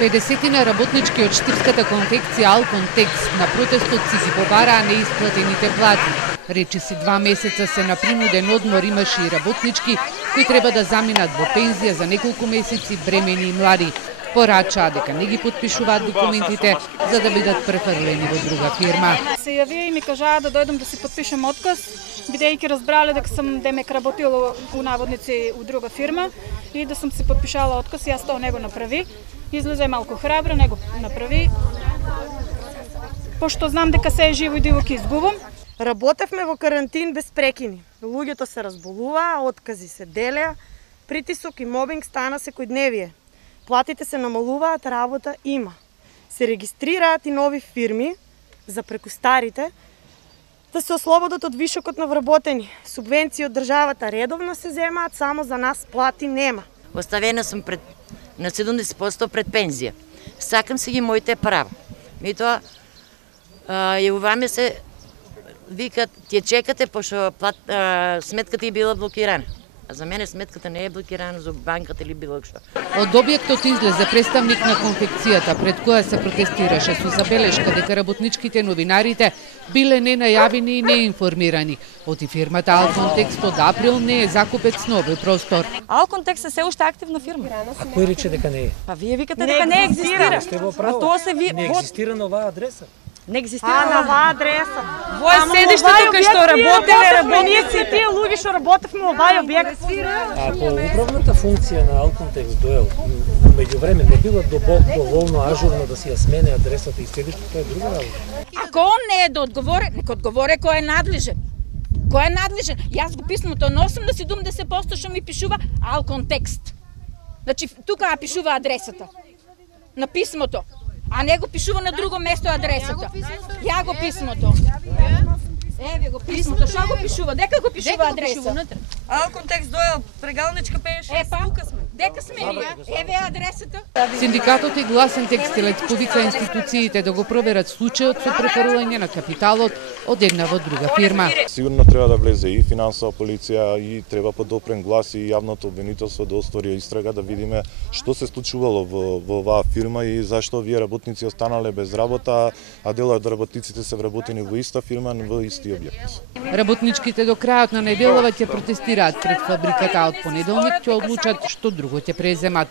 50 работнички од штипската конфекција Алконтекс на протестот си ги побараа неисплатените плати. Речиси 2 месеца се на принуден одмор имаше и работнички кои треба да заминат во пензија за неколку месеци, бремени и млади. Порачаа дека не ги потпишуваат документите за да бидат префрлени во друга фирма. Се јавија и ми кажаа да дојдам да си потпишам отказ, бидејќи разбрале дека сум демек работила у наводници у друга фирма и да сум си потпишала отказ, јас тоа не го направи. Излезе малку храбра, не го направи. Пошто знам дека се е живо и диво ќе изгубам. Работевме во карантин без прекини. Луѓето се разболуваа, откази се делеа, притисок и мобинг стана секојдневие. Платите се намалуваат, работа има. Се регистрираат и нови фирми за преку старите да се ослободат од вишокот на вработени. Субвенции од државата редовно се земаат, само за нас плати нема. Оставена сум на 70% пред пензија. Сакам си ги моите права. Меѓутоа, јавуваме се, викат, ќе чекате, пошто сметката е била блокирана. А за мене сметката не е блокирана за банката или било што. Од објектот излезе представник на конфекцијата, пред која се протестираше со забелешка дека работничките новинарите биле ненајавени и неинформирани. Оти фирмата Алконтекс од април не е закупец на овој простор. Алконтекс е се уште активна фирма. А кој рече дека не е? Па вие викате дека не екзистира. Сте во право. Тоа се ви не екзистира на оваа адреса. Не екзистира на оваа адреса. Во е седиштето кај што работеле работници, тие луѓе што работевме во овај објект. Ако управната функција на Алконтекс доел меѓувреме не била доволно ажурно да си ја смене адресата и седиштето, тоа е друга работа. Ако он не е да одговори, нека одговори кој е надлежен. Кој е надлежен? Јас го писмото носам на 70% што ми пишува Алконтекст. Значи тука пишува адресата на писмото. А не го пишува на друго место адресата. Ја го писмото. Еве го писмото, што го пишува? Дека го пишува адреса? Алконтекс доел прегалничка пееше. Тука сме. Дека сме ние. Еве адресата. Синдикатот и Гласен текстилец повика институциите да го проверат случајот со префрлање на капиталот од една во друга фирма. Сигурно треба да влезе и финансова полиција и треба подопрен глас и јавното обвинителство да оствари истрага да видиме што се случувало во оваа фирма и зашто овие работници останале без работа, а дел од работниците се вработени во иста фирма, во исти објект. Работничките до крајот на неделава ќе протестираат пред фабриката, а од понеделник ќе одлучат што друго ќе преземат.